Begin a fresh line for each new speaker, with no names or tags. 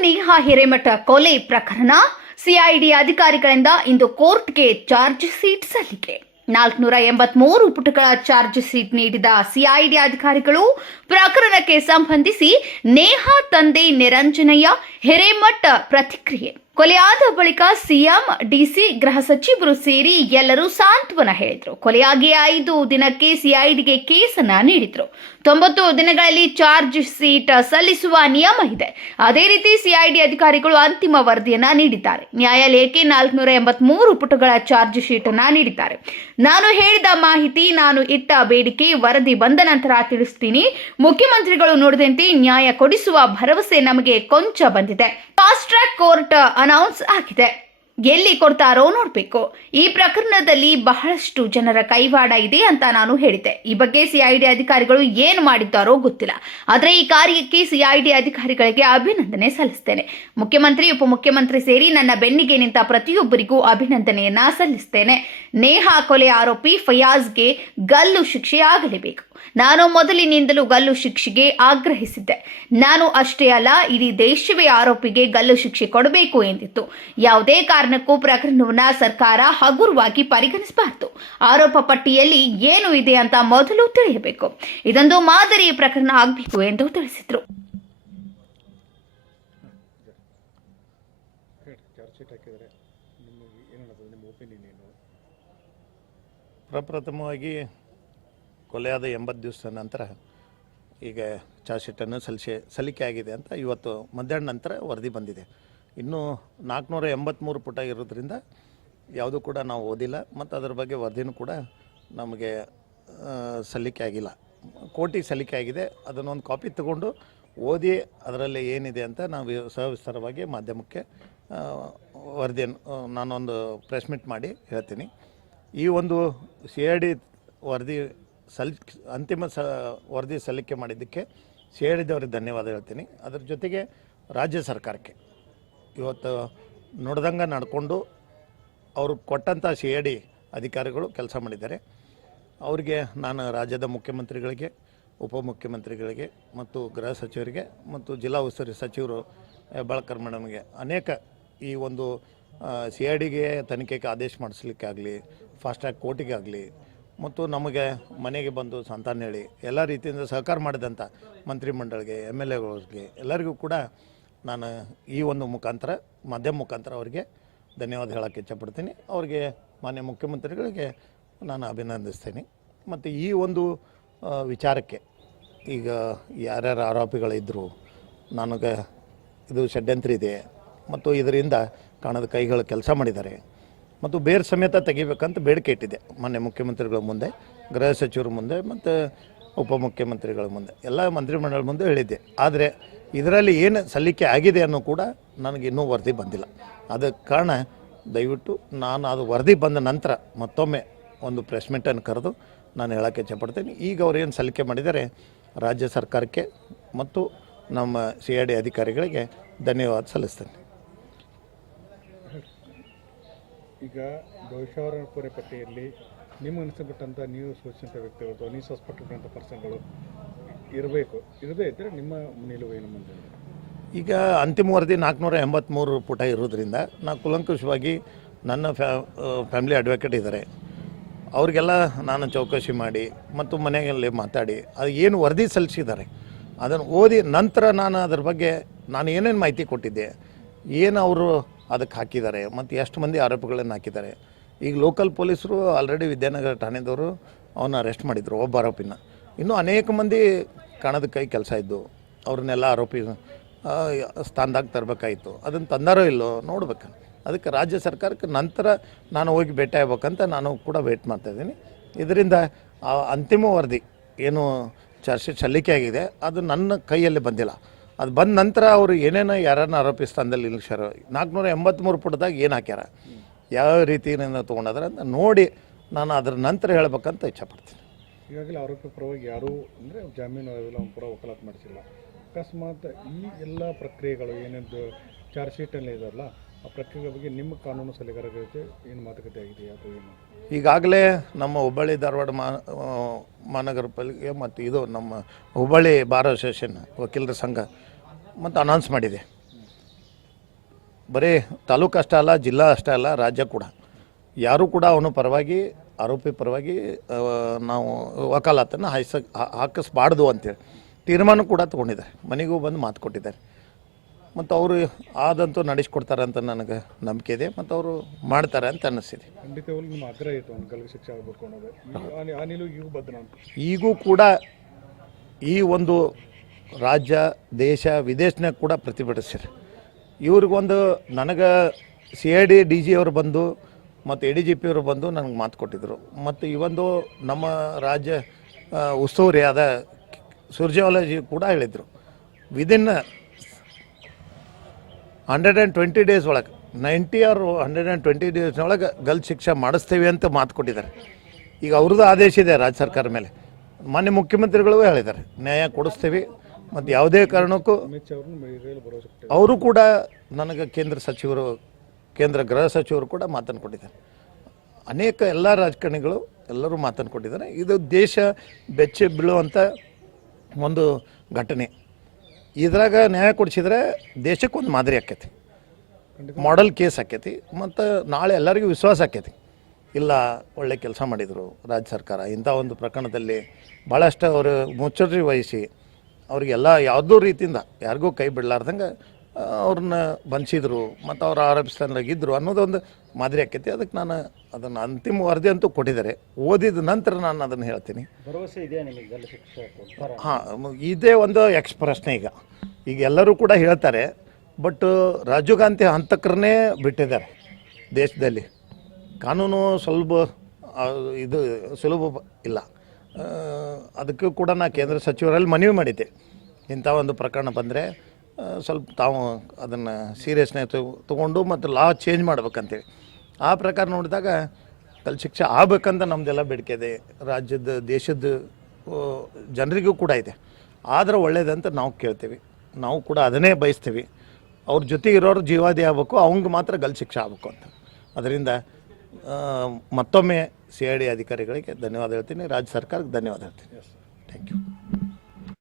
ನೇಹಾ ಹಿರೇಮಠ ಕೊಲೆ ಪ್ರಕರಣ ಸಿಐಡಿ ಅಧಿಕಾರಿಗಳಿಂದ ಇಂದು ಕೋರ್ಟ್ಗೆ ಚಾರ್ಜ್ ಶೀಟ್ ಸಲ್ಲಿಕೆ. ನಾಲ್ಕುನೂರ ಎಂಬತ್ಮೂರು ಪುಟಗಳ ಚಾರ್ಜ್ ಶೀಟ್ ನೀಡಿದ ಸಿಐಡಿ ಅಧಿಕಾರಿಗಳು ಪ್ರಕರಣಕ್ಕೆ ಸಂಬಂಧಿಸಿ ನೇಹಾ ತಂದೆ ನಿರಂಜನಯ್ಯ ಹಿರೇಮಠ ಪ್ರತಿಕ್ರಿಯೆ. ಕೊಲೆಯಾದ ಬಳಿಕ ಸಿಎಂ, ಡಿಸಿ, ಗೃಹ ಸಚಿವರು ಸೇರಿ ಎಲ್ಲರೂ ಸಾಂತ್ವನ ಹೇಳಿದ್ರು. ಕೊಲೆಯಾಗಿ ಐದು ದಿನಕ್ಕೆ ಸಿಐಡಿಗೆ ಕೇಸನ್ನ ನೀಡಿದ್ರು. ತೊಂಬತ್ತು ದಿನಗಳಲ್ಲಿ ಚಾರ್ಜ್ ಶೀಟ್ ಸಲ್ಲಿಸುವ ನಿಯಮ ಇದೆ. ಅದೇ ರೀತಿ ಸಿಐಡಿ ಅಧಿಕಾರಿಗಳು ಅಂತಿಮ ವರದಿಯನ್ನ ನೀಡಿದ್ದಾರೆ. ನ್ಯಾಯಾಲಯಕ್ಕೆ ನಾಲ್ಕುನೂರ ಎಂಬತ್ಮೂರು ಪುಟಗಳ ಚಾರ್ಜ್ ಶೀಟ್ ಅನ್ನ ನೀಡಿದ್ದಾರೆ. ನಾನು ಹೇಳಿದ ಮಾಹಿತಿ ನಾನು ಇಟ್ಟ ಬೇಡಿಕೆ ವರದಿ ಬಂದ ನಂತರ ತಿಳಿಸ್ತೀನಿ. ಮುಖ್ಯಮಂತ್ರಿಗಳು ನೋಡಿದಂತೆ ನ್ಯಾಯ ಕೊಡಿಸುವ ಭರವಸೆ ನಮಗೆ ಕೊಂಚ ಬಂದಿದೆ. ಫಾಸ್ಟ್ ಟ್ರ್ಯಾಕ್ ಕೋರ್ಟ್ ಅನೌನ್ಸ್ ಆಗಿದೆ. ಎಲ್ಲಿ ಕೊಡ್ತಾರೋ ನೋಡ್ಬೇಕು. ಈ ಪ್ರಕರಣದಲ್ಲಿ ಬಹಳಷ್ಟು ಜನರ ಕೈವಾಡ ಇದೆ ಅಂತ ನಾನು ಹೇಳಿದೆ ಈ ಬಗ್ಗೆ ಸಿಐಡಿ ಅಧಿಕಾರಿಗಳು ಏನು ಮಾಡಿದ್ದಾರೋ ಗೊತ್ತಿಲ್ಲ. ಆದರೆ ಈ ಕಾರ್ಯಕ್ಕೆ ಸಿಐಡಿ ಅಧಿಕಾರಿಗಳಿಗೆ ಅಭಿನಂದನೆ ಸಲ್ಲಿಸ್ತೇನೆ. ಮುಖ್ಯಮಂತ್ರಿ, ಉಪಮುಖ್ಯಮಂತ್ರಿ ಸೇರಿ ನನ್ನ ಬೆನ್ನಿಗೆ ನಿಂತ ಪ್ರತಿಯೊಬ್ಬರಿಗೂ ಅಭಿನಂದನೆಯನ್ನ ಸಲ್ಲಿಸ್ತೇನೆ. ನೇಹಾ ಕೊಲೆ ಆರೋಪಿ ಫಯಾಜ್ಗೆ ಗಲ್ಲು ಶಿಕ್ಷೆಯಾಗಲೇಬೇಕು. ನಾನು ಮೊದಲಿನಿಂದಲೂ ಗಲ್ಲು ಶಿಕ್ಷೆಗೆ ಆಗ್ರಹಿಸಿದ್ದೆ. ನಾನು ಅಷ್ಟೇ ಅಲ್ಲ, ಇಡೀ ದೇಶವೇ ಆರೋಪಿಗೆ ಗಲ್ಲು ಶಿಕ್ಷೆ ಕೊಡಬೇಕು ಎಂದಿತ್ತು. ಯಾವುದೇ ಕಾರಣಕ್ಕೂ ಪ್ರಕರಣವನ್ನ ಸರ್ಕಾರ ಹಗುರವಾಗಿ ಪರಿಗಣಿಸಬಾರದು. ಆರೋಪ ಪಟ್ಟಿಯಲ್ಲಿ ಏನು ಇದೆ ಅಂತ ಮೊದಲು ತಿಳಿಯಬೇಕು. ಇದೊಂದು ಮಾದರಿ ಪ್ರಕರಣ ಆಗಬೇಕು ಎಂದು ತಿಳಿಸಿದರು.
ಪ್ರಪ್ರಥಮವಾಗಿ ಕೊಲೆಯಾದ ಎಂಬತ್ತು ದಿವಸದ ನಂತರ ಈಗ ಚಾರ್ಜ್ ಶೀಟನ್ನು ಸಲ್ಲಿಸಿ ಸಲ್ಲಿಕೆ ಆಗಿದೆ ಅಂತ ಇವತ್ತು ಮಧ್ಯಾಹ್ನ ನಂತರ ವರದಿ ಬಂದಿದೆ. ಇನ್ನೂ ನಾಲ್ಕುನೂರ ಎಂಬತ್ತ್ಮೂರು ಪುಟ ಇರೋದ್ರಿಂದ ಯಾವುದೂ ಕೂಡ ನಾವು ಓದಿಲ್ಲ ಮತ್ತು ಅದರ ಬಗ್ಗೆ ವರದಿನೂ ಕೂಡ ನಮಗೆ ಸಲ್ಲಿಕೆ ಆಗಿಲ್ಲ. ಕೋಟಿ ಸಲ್ಲಿಕೆ ಆಗಿದೆ. ಅದನ್ನೊಂದು ಕಾಪಿ ತಗೊಂಡು ಓದಿ ಅದರಲ್ಲಿ ಏನಿದೆ ಅಂತ ನಾವು ಸವಿಸ್ತಾರವಾಗಿ ಮಾಧ್ಯಮಕ್ಕೆ ವರದಿಯನ್ನು ನಾನೊಂದು ಪ್ರೆಸ್ ಮೀಟ್ ಮಾಡಿ ಹೇಳ್ತೀನಿ. ಈ ಒಂದು ಸಿ ಐ ಡಿ ವರದಿ ಸಲ್, ಅಂತಿಮ ಸ, ವರದಿ ಸಲ್ಲಿಕೆ ಮಾಡಿದ್ದಕ್ಕೆ ಸೇರಿದವರಿಗೆ ಧನ್ಯವಾದ ಹೇಳ್ತೀನಿ. ಅದರ ಜೊತೆಗೆ ರಾಜ್ಯ ಸರ್ಕಾರಕ್ಕೆ ಇವತ್ತು ನೋಡ್ದಂಗೆ ನಡ್ಕೊಂಡು ಅವರು ಕೊಟ್ಟಂಥ ಸಿ ಐ ಡಿ ಅಧಿಕಾರಿಗಳು ಕೆಲಸ ಮಾಡಿದ್ದಾರೆ. ಅವರಿಗೆ ನಾನು ರಾಜ್ಯದ ಮುಖ್ಯಮಂತ್ರಿಗಳಿಗೆ, ಉಪಮುಖ್ಯಮಂತ್ರಿಗಳಿಗೆ ಮತ್ತು ಗೃಹ ಸಚಿವರಿಗೆ ಮತ್ತು ಜಿಲ್ಲಾ ಉಸ್ತುವಾರಿ ಸಚಿವರು ಹೆಬ್ಬಾಳ್ಕರ್ ಮೇಡಮ್ಗೆ ಅನೇಕ ಈ ಒಂದು ಸಿ ಐ ಡಿಗೆ ತನಿಖೆಗೆ ಆದೇಶ ಮಾಡಿಸ್ಲಿಕ್ಕಾಗಲಿ, ಫಾಸ್ಟ್ ಕೋರ್ಟಿಗೆ ಆಗಲಿ ಮತ್ತು ನಮಗೆ ಮನೆಗೆ ಬಂದು ಸಂತಾನ ಹೇಳಿ, ಎಲ್ಲ ರೀತಿಯಿಂದ ಸಹಕಾರ ಮಾಡಿದಂಥ ಮಂತ್ರಿಮಂಡಳಿಗೆ, ಎಂ ಎಲ್ ಎಗಳಿಗೆ, ಎಲ್ಲರಿಗೂ ಕೂಡ ನಾನು ಈ ಒಂದು ಮುಖಾಂತರ, ಮಾಧ್ಯಮ ಮುಖಾಂತರ ಅವರಿಗೆ ಧನ್ಯವಾದ ಹೇಳೋಕ್ಕೆ ಇಚ್ಛಪಡ್ತೀನಿ. ಅವರಿಗೆ ಮಾನ್ಯ ಮುಖ್ಯಮಂತ್ರಿಗಳಿಗೆ ನಾನು ಅಭಿನಂದಿಸ್ತೀನಿ. ಮತ್ತು ಈ ಒಂದು ವಿಚಾರಕ್ಕೆ ಈಗ ಯಾರ್ಯಾರು ಆರೋಪಿಗಳಿದ್ದರು ನನಗೆ ಇದು ಷಡ್ಯಂತ್ರ ಇದೆ. ಮತ್ತು ಇದರಿಂದ ಕಾಣದ ಕೈಗಳು ಕೆಲಸ ಮಾಡಿದ್ದಾರೆ. ಮತ್ತು ಬೇರೆ ಸಮೇತ ತೆಗಿಬೇಕಂತ ಬೇಡಿಕೆ ಇಟ್ಟಿದೆ. ಮಾನ್ಯ ಮುಖ್ಯಮಂತ್ರಿಗಳ ಮುಂದೆ, ಗೃಹ ಸಚಿವರ ಮುಂದೆ ಮತ್ತು ಉಪಮುಖ್ಯಮಂತ್ರಿಗಳ ಮುಂದೆ. ಎಲ್ಲ ಮಂತ್ರಿಮಂಡಲ ಮುಂದೆ ಹೇಳಿದ್ದೆ. ಆದರೆ ಇದರಲ್ಲಿ ಏನು ಸಲ್ಲಿಕೆ ಆಗಿದೆ ಅನ್ನೋ ಕೂಡ ನನಗೆ ಇನ್ನೂ ವರದಿ ಬಂದಿಲ್ಲ. ಅದಕ್ಕೆ ಕಾರಣ ದಯವಿಟ್ಟು ನಾನು ಅದು ವರದಿ ಬಂದ ನಂತರ ಮತ್ತೊಮ್ಮೆ ಒಂದು ಪ್ರೆಸ್ ಮೀಟನ್ನು ಕರೆದು ನಾನು ಹೇಳೋಕ್ಕೆ ಇಚ್ಛಪಡ್ತೀನಿ. ಈಗ ಅವ್ರು ಏನು ಸಲ್ಲಿಕೆ ಮಾಡಿದರೆ ರಾಜ್ಯ ಸರ್ಕಾರಕ್ಕೆ ಮತ್ತು ನಮ್ಮ ಸಿ ಅಧಿಕಾರಿಗಳಿಗೆ ಧನ್ಯವಾದ ಸಲ್ಲಿಸ್ತೇನೆ.
ಈಗ ದೋಷಾರೋಪಣೆ ಪಟ್ಟಿಯಲ್ಲಿ ನಿಮ್ಮ ಅನಿಸಿಕೊಟ್ಟಂಥ ನೀವು ಸೂಚಿಸಿದಂಥ ವ್ಯಕ್ತಿಗಳು ನೀವು ಸಸ್ಪೆಕ್ಟ್ ಪರ್ಸನ್ಗಳು ಇರಬೇಕು. ಇರದೇ ಇದ್ದರೆ ನಿಮ್ಮ ನಿಲುವು ಏನು ಮುಂದೆ?
ಈಗ ಅಂತಿಮ ವರದಿ ನಾಲ್ಕುನೂರ ಎಂಬತ್ತ್ಮೂರು ಪುಟ ಇರೋದ್ರಿಂದ ನಾನು ಕುಲಂಕುಷವಾಗಿ ನನ್ನ ಫ್ಯಾ ಫ್ಯಾಮಿಲಿ ಅಡ್ವೊಕೇಟ್ ಇದ್ದಾರೆ. ಅವರಿಗೆಲ್ಲ ನಾನು ಚೌಕಸಿ ಮಾಡಿ ಮತ್ತು ಮನೆಯಲ್ಲಿ ಮಾತಾಡಿ, ಅದು ಏನು ವರದಿ ಸಲ್ಲಿಸಿದ್ದಾರೆ, ಅದನ್ನು ಓದಿ ನಂತರ ನಾನು ಅದ್ರ ಬಗ್ಗೆ ನಾನು ಏನೇನು ಮಾಹಿತಿ ಕೊಟ್ಟಿದ್ದೆ, ಏನು ಅವರು ಅದಕ್ಕೆ ಹಾಕಿದ್ದಾರೆ. ಮತ್ತು ಎಷ್ಟು ಮಂದಿ ಆರೋಪಿಗಳನ್ನು ಹಾಕಿದ್ದಾರೆ. ಈಗ ಲೋಕಲ್ ಪೊಲೀಸರು ಆಲ್ರೆಡಿ ವಿದ್ಯಾನಗರ ಠಾಣೆದವರು ಅವನ್ನ ಅರೆಸ್ಟ್ ಮಾಡಿದರು, ಒಬ್ಬ ಆರೋಪಿನ. ಇನ್ನೂ ಅನೇಕ ಮಂದಿ ಕಾಣದ ಕೈ ಕೆಲಸ ಇದ್ದು, ಅವ್ರನ್ನೆಲ್ಲ ಆರೋಪಿ ಸ್ಥಾನದಾಗ ತರಬೇಕಾಯಿತು. ಅದನ್ನು ತಂದಾರೋ ಇಲ್ಲೋ ನೋಡ್ಬೇಕು ಅದಕ್ಕೆ ರಾಜ್ಯ ಸರ್ಕಾರಕ್ಕೆ ನಂತರ ನಾನು ಹೋಗಿ ಭೇಟಿ ಆಗ್ಬೇಕಂತ ನಾನು ಕೂಡ ವೇಟ್ ಮಾಡ್ತಾಯಿದ್ದೀನಿ ಇದರಿಂದ ಅಂತಿಮ ವರದಿ ಏನು ಚರ್ಚೆ ಸಲ್ಲಿಕೆ ಆಗಿದೆ, ಅದು ನನ್ನ ಕೈಯಲ್ಲಿ ಬಂದಿಲ್ಲ. ಅದು ಬಂದ ನಂತರ ಅವರು ಏನೇನೋ ಯಾರನ್ನ ಆರೋಪಿ ಸ್ಥಾನದಲ್ಲಿ ಶರ ನಾಲ್ಕುನೂರ ಎಂಬತ್ತ್ಮೂರು ಪುಟದಾಗ ಏನು ಹಾಕ್ಯಾರ? ಯಾವ ರೀತಿ ರೀತಿಯಿಂದ ತೊಗೊಂಡಾದ್ರೆ ಅಂತ ನೋಡಿ ನಾನು ಅದ್ರ ನಂತರ ಹೇಳ್ಬೇಕಂತ ಇಚ್ಛಪಡ್ತೀನಿ.
ಈಗಾಗಲೇ ಆರೋಪಿ ಪರವಾಗಿ ಯಾರೂ ಅಂದರೆ ಜಾಮೀನು ಅವೆಲ್ಲ ಒಂದು ಪರ ವಕಾಲತ್ ಮಾಡಿಸಿಲ್ಲ. ಅಕಸ್ಮಾತ್ ಈ ಎಲ್ಲ ಪ್ರಕ್ರಿಯೆಗಳು ಏನೇನು ಚಾರ್ಜ್ ಶೀಟಲ್ಲಿ ಇದಲ್ಲ ಆ ಪ್ರಕ್ರಿಯೆ ಬಗ್ಗೆ ನಿಮ್ಮ ಕಾನೂನು ಸಲಹೆಗಾರರ ಜೊತೆ ಏನು ಮಾತುಕತೆ ಆಗಿದೆಯಾ ಅಥವಾ ಏನು?
ಈಗಾಗಲೇ ನಮ್ಮ ಹುಬ್ಬಳ್ಳಿ ಧಾರವಾಡ ಮಾ ಮಹಾನಗರ ಪಾಲಿಕೆ ಮತ್ತು ಇದು ನಮ್ಮ ಹುಬ್ಬಳ್ಳಿ ಬಾರ್ ಅಸೋಸಿಯೇಷನ್ ವಕೀಲರ ಸಂಘ ಮತ್ತು ಅನೌನ್ಸ್ ಮಾಡಿದೆ. ಬರೀ ತಾಲೂಕು ಅಷ್ಟೇ ಅಲ್ಲ ಜಿಲ್ಲಾ ಅಷ್ಟೇ ಅಲ್ಲ ರಾಜ್ಯ ಕೂಡ. ಯಾರೂ ಕೂಡ ಅವನು ಪರವಾಗಿ ಆರೋಪಿ ಪರವಾಗಿ ನಾವು ವಕಾಲಾತನ್ನು ಹಾಯಿಸ ಹಾಕಿಸ್ಬಾರ್ದು ಅಂತೇಳಿ ತೀರ್ಮಾನ ಕೂಡ ತೊಗೊಂಡಿದ್ದಾರೆ. ಮನೆಗೂ ಬಂದು ಮಾತು ಕೊಟ್ಟಿದ್ದಾರೆ. ಮತ್ತು ಅವರು ಆದಂತೂ ನಡೆಸ್ಕೊಡ್ತಾರೆ ಅಂತ ನನಗೆ ನಂಬಿಕೆ ಇದೆ. ಮತ್ತು ಅವರು ಮಾಡ್ತಾರೆ ಅಂತ
ಅನ್ನಿಸಿದೆ ಈಗೂ
ಕೂಡ ಈ ಒಂದು ರಾಜ್ಯ, ದೇಶ ವಿದೇಶನಾಗ ಕೂಡ ಪ್ರತಿಭಟಿಸ್ಯಾರ ಇವ್ರಿಗೊಂದು ನನಗೆ C I D D G ಅವರು ಬಂದು ಮತ್ತು ಎ ಡಿ ಜಿ ಪಿ ಅವರು ಬಂದು ನನಗೆ ಮಾತು ಕೊಟ್ಟಿದ್ದರು ಮತ್ತು ಇವೊಂದು ನಮ್ಮ ರಾಜ್ಯ ಉಸ್ತುವಾರಿ ಆದ ಸುರ್ಜೇವಾಲಾಜಿ ಕೂಡ ಹೇಳಿದರು. Within hundred and twenty days ಒಳಗೆ ninety or hundred and twenty days ಒಳಗೆ ಗಲ್ ಶಿಕ್ಷೆ ಮಾಡಿಸ್ತೀವಿ ಅಂತ ಮಾತು ಕೊಟ್ಟಿದ್ದಾರೆ. ಈಗ ಅವ್ರದ್ದು ಆದೇಶ ಇದೆ ರಾಜ್ಯ ಸರ್ಕಾರ ಮೇಲೆ. ಮಾನ್ಯ ಮುಖ್ಯಮಂತ್ರಿಗಳು ಹೇಳಿದ್ದಾರೆ, ನ್ಯಾಯ ಕೊಡಿಸ್ತೀವಿ ಮತ್ತು ಯಾವುದೇ ಕಾರಣಕ್ಕೂ ಅವರು ಕೂಡ ನನಗೆ ಕೇಂದ್ರ ಸಚಿವರು, ಕೇಂದ್ರ ಗೃಹ ಸಚಿವರು ಕೂಡ ಮಾತನ್ನು ಕೊಟ್ಟಿದ್ದಾರೆ. ಅನೇಕ ಎಲ್ಲ ರಾಜಕಾರಣಿಗಳು ಎಲ್ಲರೂ ಮಾತನ್ನು ಕೊಟ್ಟಿದ್ದಾರೆ. ಇದು ದೇಶ ಬೆಚ್ಚಿ ಬೀಳುವಂಥ ಒಂದು ಘಟನೆ. ಇದ್ರಾಗ ನ್ಯಾಯ ಕೊಡಿಸಿದ್ರೆ ದೇಶಕ್ಕೆ ಒಂದು ಮಾದರಿ ಆಕೈತಿ. ಮಾಡೆಲ್ ಕೇಸ್ ಆಕೈತಿ. ಮತ್ತು ನಾಳೆ ಎಲ್ಲರಿಗೂ ವಿಶ್ವಾಸ ಆಕೈತಿ. ಇಲ್ಲ, ಒಳ್ಳೆ ಕೆಲಸ ಮಾಡಿದರು ರಾಜ್ಯ ಸರ್ಕಾರ. ಇಂಥ ಒಂದು ಪ್ರಕರಣದಲ್ಲಿ ಭಾಳಷ್ಟು ಅವರು ಮುಚ್ಚರ್ಜಿ ವಹಿಸಿ ಅವ್ರಿಗೆಲ್ಲ ಯಾವುದೋ ರೀತಿಯಿಂದ ಯಾರಿಗೂ ಕೈ ಬಿಡಲಾರ್ದಂಗೆ ಅವ್ರನ್ನ ಬಂಧಿಸಿದ್ರು ಮತ್ತು ಅವ್ರು ಆರೋಪಿಸ್ತಾನಾಗಿದ್ದರು ಅನ್ನೋದೊಂದು ಮಾದರಿ ಆಕೈತಿ. ಅದಕ್ಕೆ ನಾನು ಅದನ್ನು ಅಂತಿಮ ವರದಿ ಅಂತೂ ಕೊಟ್ಟಿದ್ದಾರೆ. ಓದಿದ ನಂತರ ನಾನು ಅದನ್ನು ಹೇಳ್ತೀನಿ.
ಭರವಸೆ
ಹಾಂ ಇದೇ ಒಂದು ಎಕ್ಸ್ ಪ್ರಶ್ನೆ ಈಗ. ಈಗ ಎಲ್ಲರೂ ಕೂಡ ಹೇಳ್ತಾರೆ ಬಟ್ ರಾಜೀವ್ ಗಾಂಧಿ ಹಂತಕರನ್ನೇ ಬಿಟ್ಟಿದ್ದಾರೆ ದೇಶದಲ್ಲಿ. ಕಾನೂನು ಸ್ವಲ್ಪ ಇದು ಸುಲಭ ಇಲ್ಲ. ಅದಕ್ಕೂ ಕೂಡ ನಾ ಕೇಂದ್ರ ಸಚಿವರಲ್ಲಿ ಮನವಿ ಮಾಡಿದ್ದೆ. ಇಂಥ ಒಂದು ಪ್ರಕರಣ ಬಂದರೆ ಸ್ವಲ್ಪ ತಾವು ಅದನ್ನು ಸೀರಿಯಸ್ನೇ ತೊಗೊಂಡು ಮತ್ತು ಲಾ ಚೇಂಜ್ ಮಾಡ್ಬೇಕಂತೇಳಿ. ಆ ಪ್ರಕಾರ ನೋಡಿದಾಗ ಕಲ್ ಶಿಕ್ಷೆ ಆಗ್ಬೇಕಂತ ನಮ್ಮದೆಲ್ಲ ಬೇಡಿಕೆ ಇದೆ. ರಾಜ್ಯದ, ದೇಶದ ಜನರಿಗೂ ಕೂಡ ಇದೆ. ಆದ್ರೆ ಒಳ್ಳೇದಂತ ನಾವು ಕೇಳ್ತೀವಿ. ನಾವು ಕೂಡ ಅದನ್ನೇ ಬಯಸ್ತೀವಿ. ಅವ್ರ ಜೊತೆ ಇರೋರು ಜೀವಾದಿ ಆಗ್ಬೇಕು, ಅವಂಗೆ ಮಾತ್ರ ಗಲ್ ಶಿಕ್ಷೆ ಆಗ್ಬೇಕು ಅಂತ. ಅದರಿಂದ ಮತ್ತೊಮ್ಮೆ ಸಿ ಐ ಡಿ ಅಧಿಕಾರಿಗಳಿಗೆ ಧನ್ಯವಾದ ಹೇಳ್ತೀನಿ. ರಾಜ್ಯ ಸರ್ಕಾರಕ್ಕೆ ಧನ್ಯವಾದ ಹೇಳ್ತೀನಿ. Thank you